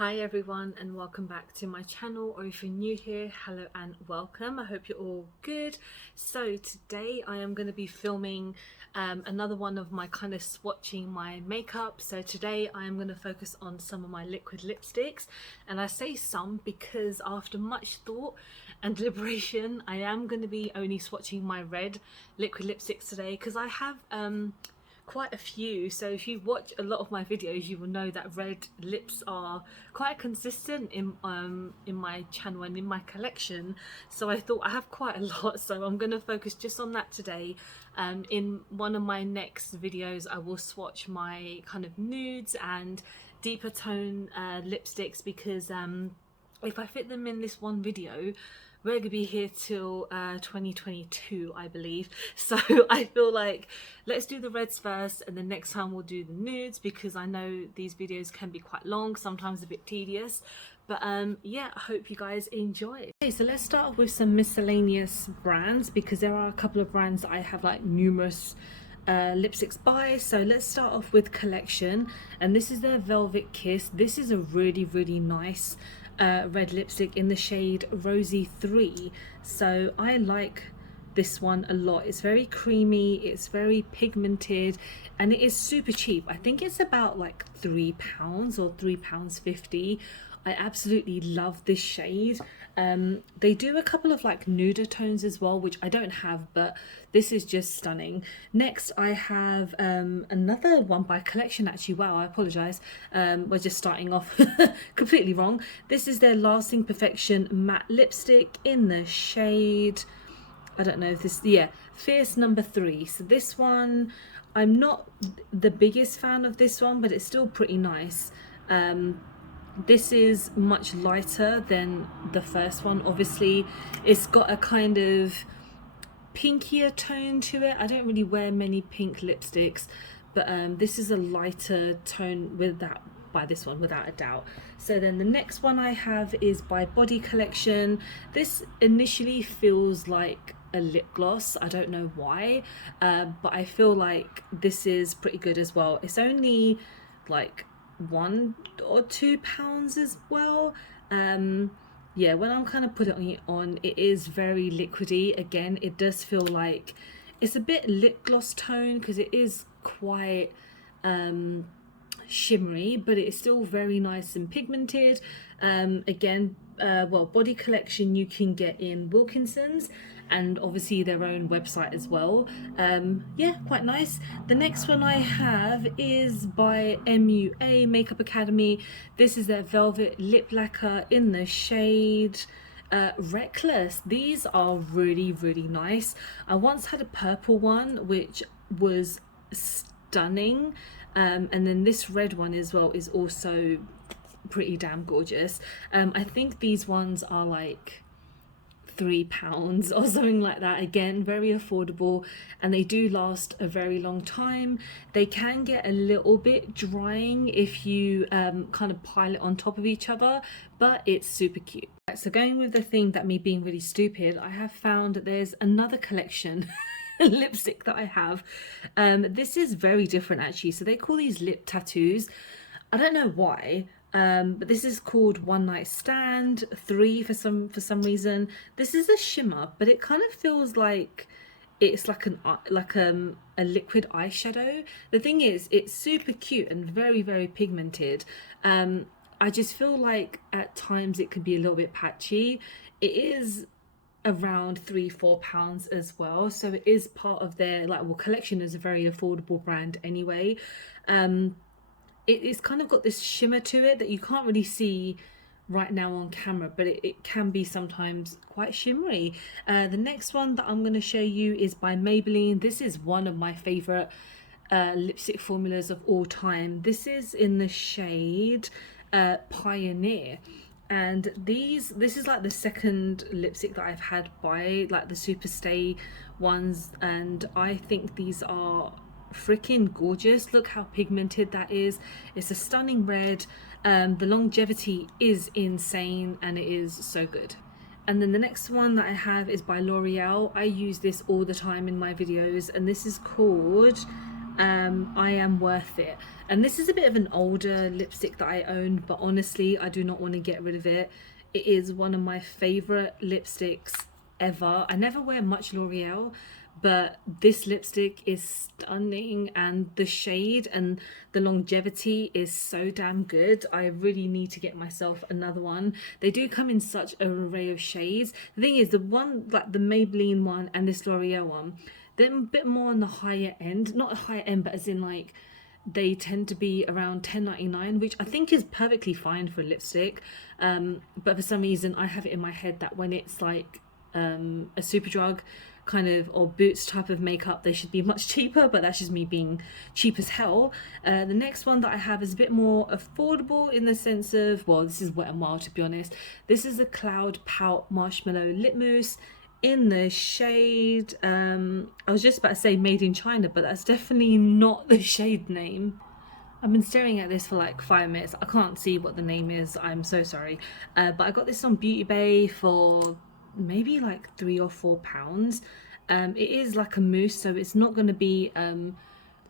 Hi everyone and welcome back to my channel, or if you're new here, hello and welcome. I hope you're all good. So today I am going to be filming another one of my kind of swatching my makeup. So today I am going to focus on some of my liquid lipsticks, and I say some because after much thought and deliberation I am going to be only swatching my red liquid lipsticks today, because I have quite a few. So if you watch a lot of my videos, you will know that red lips are quite consistent in my channel and in my collection. So I thought I have quite a lot, so I'm going to focus just on that today. In one of my next videos I will swatch my kind of nudes and deeper tone lipsticks, because if I fit them in this one video, we're gonna be here till 2022, I believe. So I feel like let's do the reds first, and then next time we'll do the nudes, because I know these videos can be quite long, sometimes a bit tedious. But yeah, I hope you guys enjoy. Okay, so let's start off with some miscellaneous brands, because there are a couple of brands that I have like numerous lipsticks by. So let's start off with Collection, and this is their Velvet Kiss. This is a really nice red lipstick in the shade Rosy 3. So I like this one a lot. It's very creamy, it's very pigmented, and it is super cheap. I think it's about like £3 or £3.50. I absolutely love this shade. They do a couple of like nuder tones as well, which I don't have, but this is just stunning. Next I have another one by Collection, actually. Wow, I apologize, we're just starting off completely wrong. This is their Lasting Perfection matte lipstick in the shade, I don't know if this, yeah, Fierce number 3. So this one, I'm not the biggest fan of this one, but it's still pretty nice. This is much lighter than the first one. Obviously it's got a kind of pinkier tone to it. I don't really wear many pink lipsticks, but this is a lighter tone with that, by this one, without a doubt. So then the next one I have is by Body Collection. This initially feels like a lip gloss, I don't know why, but I feel like this is pretty good as well. It's only like £1 or £2 as well. Yeah, when I'm kind of putting it on, it is very liquidy. Again, it does feel like it's a bit lip gloss tone, because it is quite shimmery, but it's still very nice and pigmented. Again, well, Body Collection you can get in Wilkinson's, and obviously their own website as well. Yeah, quite nice. The next one I have is by MUA Makeup Academy. This is their Velvet Lip Lacquer in the shade Reckless. These are really nice. I once had a purple one which was stunning, and then this red one as well is also pretty damn gorgeous. I think these ones are like £3 or something like that. Again, very affordable, and they do last a very long time. They can get a little bit drying if you kind of pile it on top of each other, but it's super cute. So going with the theme that me being really stupid, I have found that there's another Collection lipstick that I have. This is very different actually. So they call these lip tattoos. I don't know why, but this is called One Night Stand 3 for some reason. This is a shimmer, but it kind of feels like it's like a liquid eyeshadow. The thing is, it's super cute and very pigmented. I just feel like at times it could be a little bit patchy. It is around £3-4 as well, so it is part of their, like, well, Collection is a very affordable brand anyway. It's kind of got this shimmer to it that you can't really see right now on camera, but it can be sometimes quite shimmery. The next one that I'm going to show you is by Maybelline. This is one of my favorite lipstick formulas of all time. This is in the shade Pioneer, and this is like the second lipstick that I've had by like the Superstay ones, and I think these are freaking gorgeous. Look how pigmented that is. It's a stunning red. The longevity is insane, and it is so good. And then the next one that I have is by L'Oreal. I use this all the time in my videos, and this is called I am worth it. And this is a bit of an older lipstick that I own, but honestly I do not want to get rid of it. It is one of my favorite lipsticks ever. I never wear much L'Oreal, but this lipstick is stunning, and the shade and the longevity is so damn good. I really need to get myself another one. They do come in such an array of shades. The thing is, the one like the Maybelline one and this L'Oreal one, they're a bit more on the higher end, not a higher end, but as in like they tend to be around $10.99, which I think is perfectly fine for lipstick. But for some reason I have it in my head that when it's like a Superdrug kind of or Boots type of makeup, they should be much cheaper, but that's just me being cheap as hell. The next one that I have is a bit more affordable in the sense of, well, this is Wet n Wild, to be honest. This is a Cloud Pout Marshmallow Lip Mousse in the shade, I was just about to say made in China, but that's definitely not the shade name. I've been staring at this for like 5 minutes. I can't see what the name is, I'm so sorry. But I got this on Beauty Bay for maybe like £3 or £4. It is like a mousse, so it's not going to be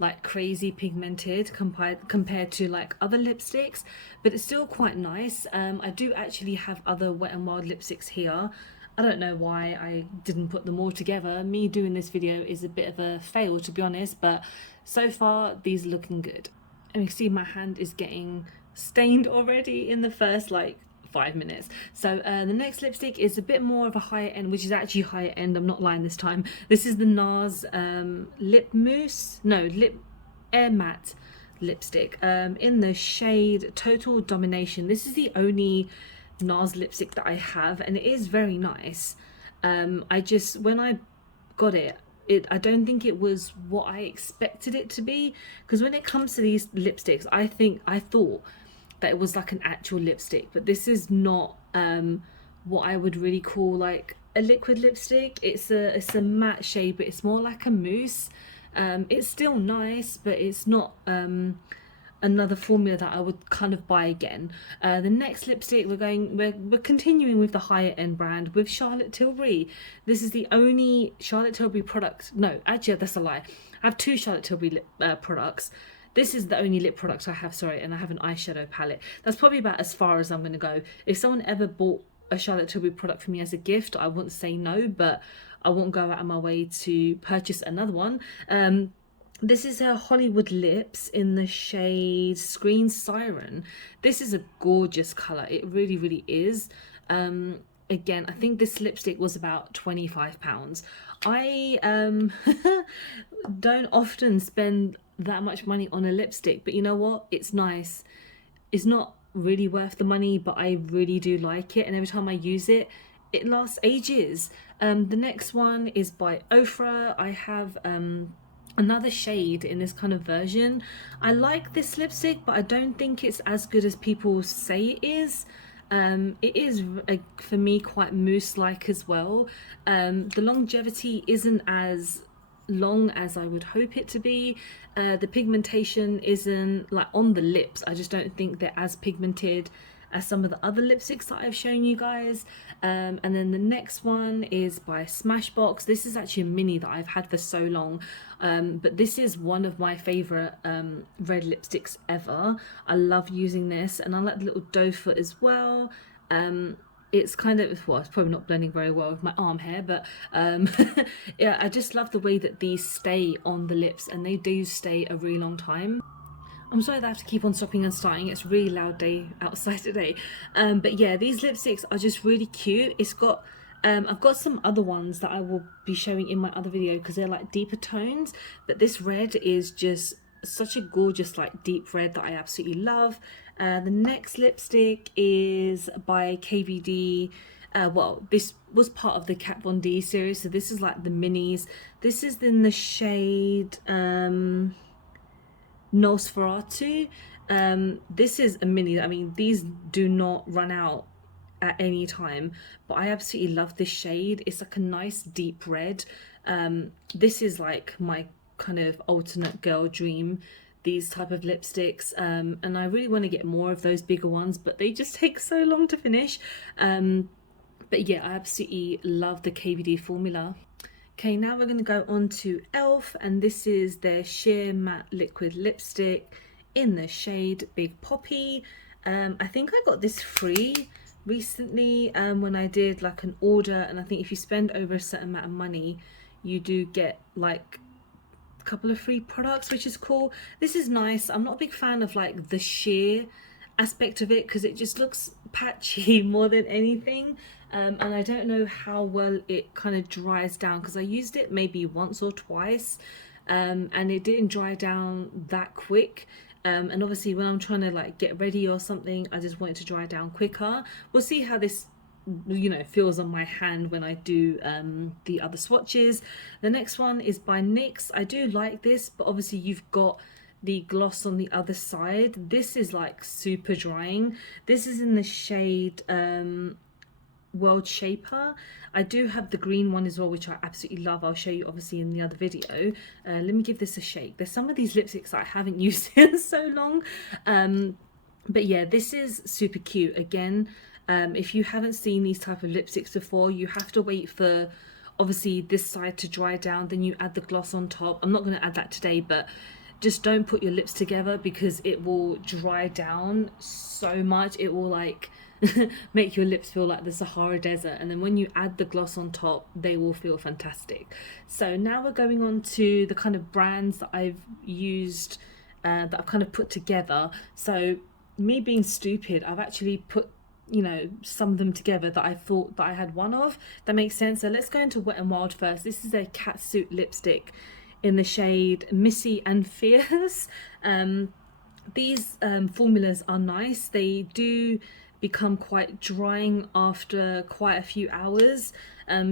like crazy pigmented compared to like other lipsticks, but it's still quite nice. I do actually have other Wet n Wild lipsticks here. I don't know why I didn't put them all together. Me doing this video is a bit of a fail, to be honest, but so far these are looking good. And you can see my hand is getting stained already in the first like 5 minutes. So the next lipstick is a bit more of a higher end, which is actually higher end, I'm not lying this time. This is the NARS lip air matte lipstick in the shade Total Domination. This is the only NARS lipstick that I have, and it is very nice. I just, when I got it, I don't think it was what I expected it to be, because when it comes to these lipsticks, I thought that it was like an actual lipstick, but this is not what I would really call like a liquid lipstick. It's a matte shade, but it's more like a mousse. It's still nice, but it's not another formula that I would kind of buy again. The next lipstick we're continuing with the higher end brand with Charlotte Tilbury. This is the only Charlotte Tilbury product. No, actually that's a lie. I have two Charlotte Tilbury products. This is the only lip product I have, sorry, and I have an eyeshadow palette. That's probably about as far as I'm going to go. If someone ever bought a Charlotte Tilbury product for me as a gift, I wouldn't say no, but I won't go out of my way to purchase another one. This is her Hollywood Lips in the shade Screen Siren. This is a gorgeous colour. It really, really is. Again, I think this lipstick was about £25. I don't often spend that much money on a lipstick, but you know what? It's nice. It's not really worth the money, but I really do like it, and every time I use it, it lasts ages. The next one is by Ofra. I have another shade in this kind of version. I like this lipstick, but I don't think it's as good as people say it is. It is for me quite mousse like as well. The longevity isn't as long as I would hope it to be. The pigmentation isn't like on the lips. I just don't think they're as pigmented as some of the other lipsticks that I've shown you guys. And then the next one is by Smashbox. This is actually a mini that I've had for so long, but this is one of my favorite red lipsticks ever. I love using this, and I like the little doe foot as well. It's kind of, well, it's probably not blending very well with my arm hair, but yeah, I just love the way that these stay on the lips, and they do stay a really long time. I'm sorry that I have to keep on stopping and starting. It's a really loud day outside today. But yeah, these lipsticks are just really cute. It's got, I've got some other ones that I will be showing in my other video because they're like deeper tones. But this red is just such a gorgeous like deep red that I absolutely love. The next lipstick is by KVD. Well, this was part of the Kat Von D series, so this is like the minis. This is in the shade Nosferatu. This is a mini. I mean, these do not run out at any time, but I absolutely love this shade. It's like a nice deep red. This is like my kind of alternate girl dream, these type of lipsticks, and I really want to get more of those bigger ones, but they just take so long to finish. But yeah, I absolutely love the KVD formula. Okay, now we're going to go on to Elf, and this is their sheer matte liquid lipstick in the shade Big Poppy. I think I got this free recently when I did like an order, and I think if you spend over a certain amount of money you do get like a couple of free products, which is cool. This is nice. I'm not a big fan of like the sheer aspect of it because it just looks patchy more than anything. And I don't know how well it kind of dries down because I used it maybe once or twice and it didn't dry down that quick. And obviously when I'm trying to like get ready or something, I just want it to dry down quicker. We'll see how this, you know, feels on my hand when I do the other swatches. The next one is by NYX. I do like this, but obviously you've got the gloss on the other side. This is like super drying. This is in the shade World Shaper. I do have the green one as well, which I absolutely love. I'll show you obviously in the other video. Let me give this a shake. There's some of these lipsticks that I haven't used in so long, but yeah, this is super cute. Again, if you haven't seen these type of lipsticks before, you have to wait for obviously this side to dry down, then you add the gloss on top. I'm not going to add that today, but just don't put your lips together because it will dry down so much. It will like make your lips feel like the Sahara Desert, and then when you add the gloss on top they will feel fantastic. So now we're going on to the kind of brands that I've used, that I've kind of put together. So me being stupid, I've actually put, you know, some of them together that I thought that I had one of. That makes sense. So let's go into Wet n Wild first. This is a catsuit lipstick in the shade Missy and Fierce. These formulas are nice. They do become quite drying after quite a few hours,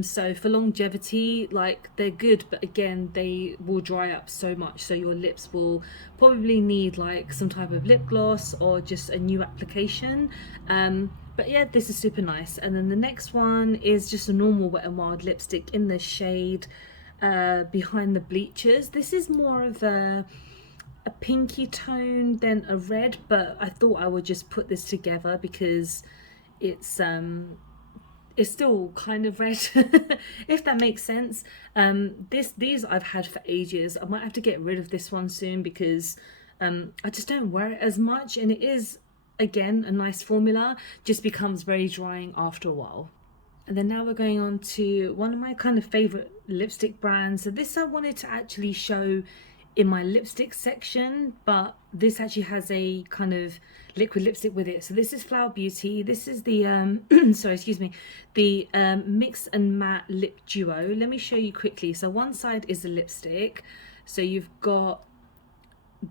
so for longevity, like, they're good, but again they will dry up so much, so your lips will probably need like some type of lip gloss or just a new application. But yeah, this is super nice. And then the next one is just a normal Wet n Wild lipstick in the shade Behind the Bleachers. This is more of a pinky tone than a red, but I thought I would just put this together because it's still kind of red, if that makes sense. These I've had for ages. I might have to get rid of this one soon because I just don't wear it as much, and it is again a nice formula, just becomes very drying after a while. And then now we're going on to one of my kind of favorite lipstick brands. So this I wanted to actually show in my lipstick section, but this actually has a kind of liquid lipstick with it. So this is Flower Beauty. This is the sorry, excuse me, the Mix and Matte Lip Duo. Let me show you quickly. So one side is the lipstick, so you've got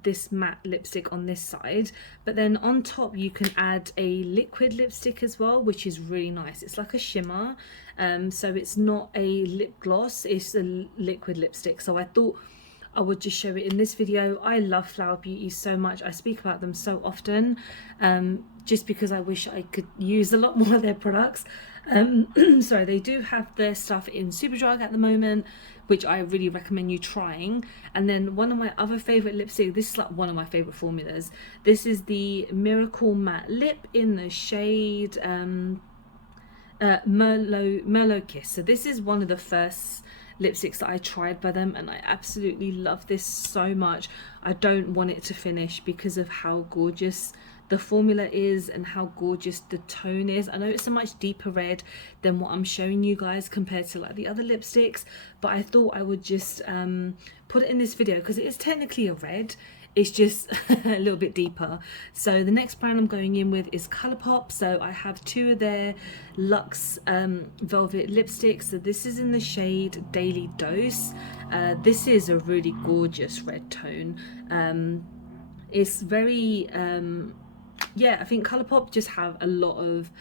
this matte lipstick on this side, but then on top you can add a liquid lipstick as well, which is really nice. It's like a shimmer, so it's not a lip gloss, it's a liquid lipstick. So I thought I would just show it in this video. I love Flower Beauty so much. I speak about them so often, just because I wish I could use a lot more of their products. Sorry, they do have their stuff in Superdrug at the moment, which I really recommend you trying. And then one of my other favorite lipsticks, this is like one of my favorite formulas. This is the Miracle Matte Lip in the shade Merlot Kiss. So this is one of the first lipsticks that I tried by them, and I absolutely love this so much. I don't want it to finish because of how gorgeous the formula is and how gorgeous the tone is. I know it's a much deeper red than what I'm showing you guys compared to like the other lipsticks, but I thought I would just put it in this video because it is technically a red, it's just a little bit deeper. So the next brand I'm going in with is Colourpop. So I have two of their Luxe Velvet lipsticks. So this is in the shade Daily Dose. This is a really gorgeous red tone. It's very yeah, I think Colourpop just have a lot of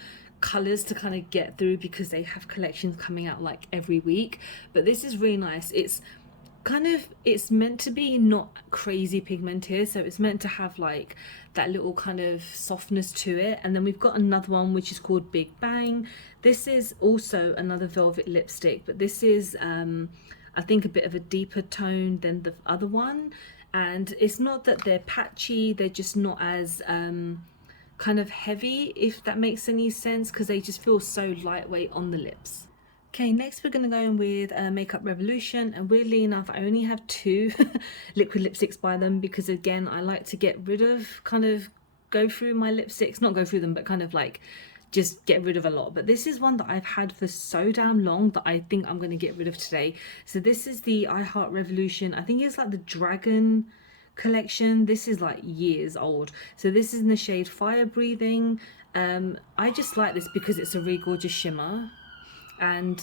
colors to kind of get through because they have collections coming out like every week, but this is really nice. It's kind of, it's meant to be not crazy pigmented, so it's meant to have like that little kind of softness to it. And then we've got another one which is called Big Bang. This is also another velvet lipstick, but this is I think a bit of a deeper tone than the other one, and it's not that they're patchy, they're just not as kind of heavy, if that makes any sense, because they just feel so lightweight on the lips. Okay, next we're going to go in with Makeup Revolution, and weirdly enough I only have two liquid lipsticks by them because again I like to get rid of, kind of go through my lipsticks, not go through them but kind of like just get rid of a lot. But this is one that I've had for so damn long that I think I'm going to get rid of today. So this is the I Heart Revolution. I think it's like the Dragon collection. This is like years old. So this is in the shade Fire Breathing. I just like this because it's a really gorgeous shimmer. And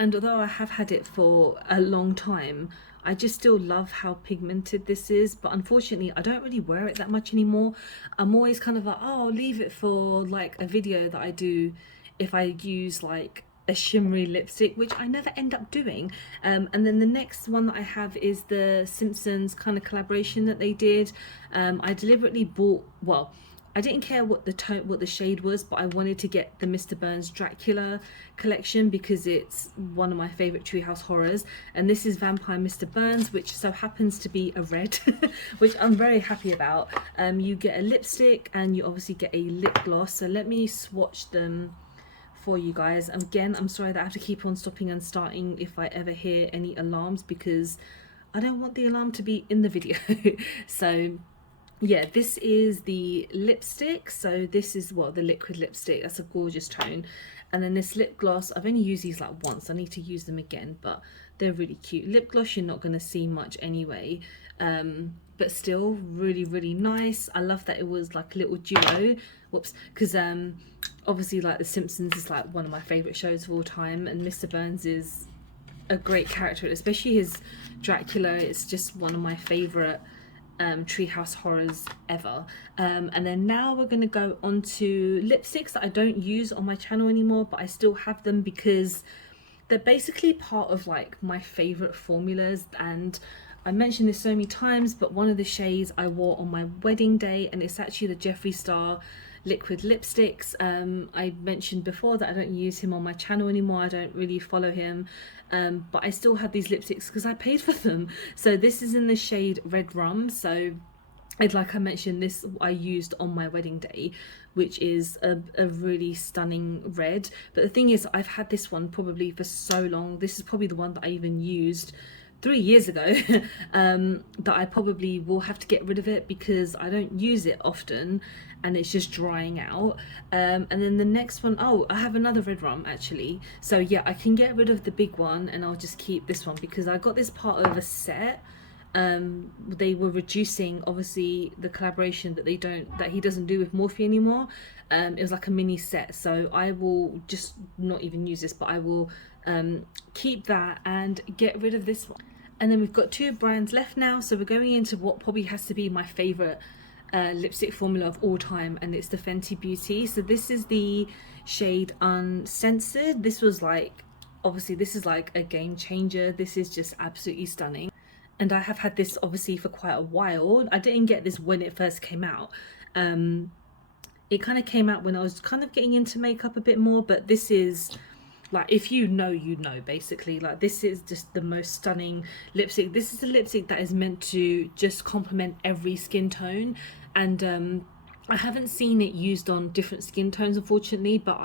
although I have had it for a long time, I just still love how pigmented this is. But unfortunately I don't really wear it that much anymore. I'm always kind of like, oh, I'll leave it for like a video that I do if I use like a shimmery lipstick, which I never end up doing. And then the next one that I have is the Simpsons kind of collaboration that they did. I deliberately bought, well, I didn't care what the tone, what the shade was, but I wanted to get the Mr. Burns Dracula collection because it's one of my favorite Treehouse horrors. And this is Vampire Mr. Burns, which so happens to be a red, which I'm very happy about. You get a lipstick and you obviously get a lip gloss. So let me swatch them for you guys. Again, I'm sorry that I have to keep on stopping and starting if I ever hear any alarms because I don't want the alarm to be in the video. So yeah, this is the lipstick. So this is what the liquid lipstick, that's a gorgeous tone. And then this lip gloss, I've only used these like once, I need to use them again, but they're really cute. Lip gloss you're not going to see much anyway, but still really nice. I love that it was like a little duo, whoops, because obviously like The Simpsons is like one of my favorite shows of all time, and Mr. Burns is a great character, especially his Dracula. It's just one of my favorite Treehouse horrors ever. And then now we're going to go on to lipsticks that I don't use on my channel anymore, but I still have them because they're basically part of like my favorite formulas. And I mentioned this so many times, but one of the shades I wore on my wedding day, and it's actually the Jeffree Star liquid lipsticks. I mentioned before that I don't use him on my channel anymore, I don't really follow him, but I still have these lipsticks because I paid for them. So this is in the shade Red Rum. So like I mentioned, this I used on my wedding day, which is a really stunning red. But the thing is, I've had this one probably for so long. This is probably the one that I even used 3 years ago, that I probably will have to get rid of it because I don't use it often and it's just drying out. And then the next one, oh, I have another Red Rum actually. So yeah, I can get rid of the big one and I'll just keep this one because I got this part of a set. They were reducing obviously the collaboration that he doesn't do with Morphe anymore. It was like a mini set, so I will just not even use this, but I will keep that and get rid of this one. And then we've got 2 brands left now, so we're going into what probably has to be my favorite lipstick formula of all time, and it's the Fenty Beauty. So this is the shade Uncensored. This was like, obviously this is like a game changer. This is just absolutely stunning, and I have had this obviously for quite a while. I didn't get this when it first came out. It kind of came out when I was kind of getting into makeup a bit more, but this is like, if you know, you know, basically. Like, this is just the most stunning lipstick. This is a lipstick that is meant to just complement every skin tone, and I haven't seen it used on different skin tones, unfortunately, but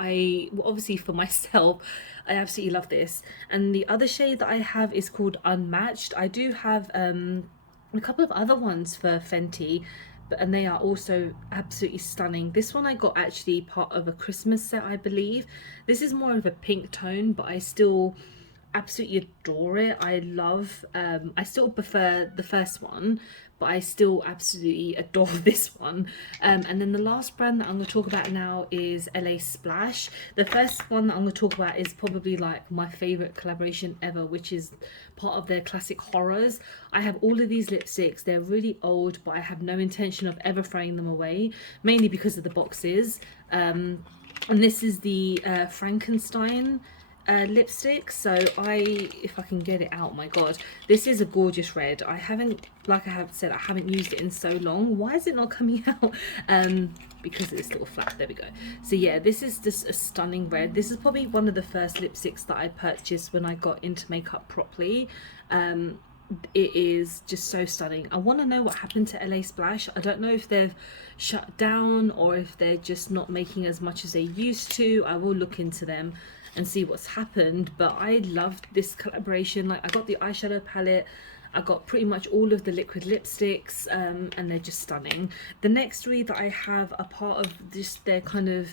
obviously for myself, I absolutely love this. And the other shade that I have is called Unmatched. I do have a couple of other ones for Fenty, and they are also absolutely stunning. This one I got actually part of a Christmas set, I believe. This is more of a pink tone, but I still absolutely adore it. I still prefer the first one, but I still absolutely adore this one. And then the last brand that I'm going to talk about now is LA Splash. The first one that I'm going to talk about is probably like my favorite collaboration ever, which is part of their classic horrors. I have all of these lipsticks. They're really old, but I have no intention of ever throwing them away, mainly because of the boxes. And this is the Frankenstein lipstick. So if I can get it out, my god, this is a gorgeous red. I haven't, like I have said, I haven't used it in so long. Why is it not coming out? Because it's little flat. There we go. So yeah, this is just a stunning red. This is probably one of the first lipsticks that I purchased when I got into makeup properly. It is just so stunning. I want to know what happened to LA Splash. I don't know if they've shut down or if they're just not making as much as they used to. I will look into them. and see what's happened. But I loved this collaboration. Like, I got the eyeshadow palette, I got pretty much all of the liquid lipsticks, and they're just stunning. The next three that I have are part of this, they're kind of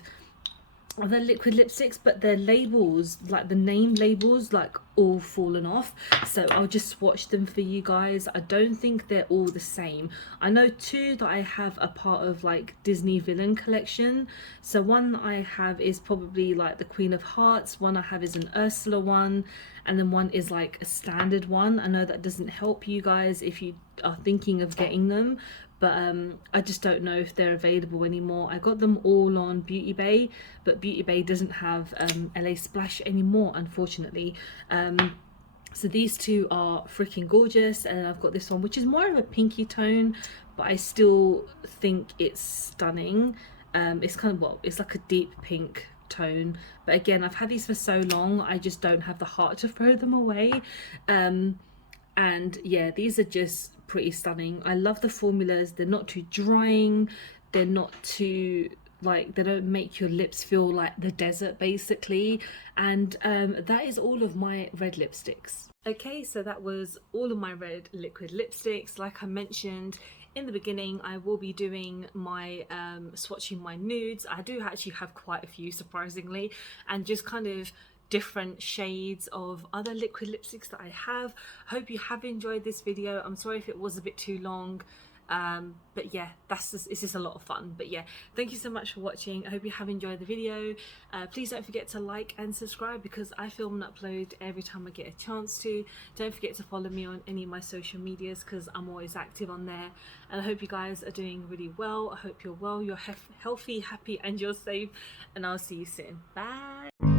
other liquid lipsticks, but their labels, like the name labels, like all fallen off, so I'll just swatch them for you guys. I don't think they're all the same. I know two that I have are part of like Disney villain collection. So one I have is probably like the Queen of Hearts, one I have is an Ursula one, and then one is like a standard one. I know that doesn't help you guys if you are thinking of getting them, but I just don't know if they're available anymore. I got them all on Beauty Bay, but Beauty Bay doesn't have LA Splash anymore, unfortunately. So these two are freaking gorgeous, and I've got this one which is more of a pinky tone, but I still think it's stunning. It's kind of, well, it's like a deep pink tone, but again, I've had these for so long, I just don't have the heart to throw them away. And yeah, these are just pretty stunning. I love the formulas. They're not too drying, they're not too, like, they don't make your lips feel like the desert basically. And that is all of my red lipsticks. Okay, so that was all of my red liquid lipsticks. Like I mentioned in the beginning, I will be doing my swatching my nudes. I do actually have quite a few, surprisingly, and just kind of different shades of other liquid lipsticks that I have. Hope you have enjoyed this video. I'm sorry if it was a bit too long, but yeah, it's just a lot of fun. But yeah, thank you so much for watching. I hope you have enjoyed the video. Please don't forget to like and subscribe, because I film and upload every time I get a chance to. Don't forget to follow me on any of my social medias, because I'm always active on there. And I hope you guys are doing really well. I hope you're well, you're healthy, happy, and you're safe, and I'll see you soon. Bye.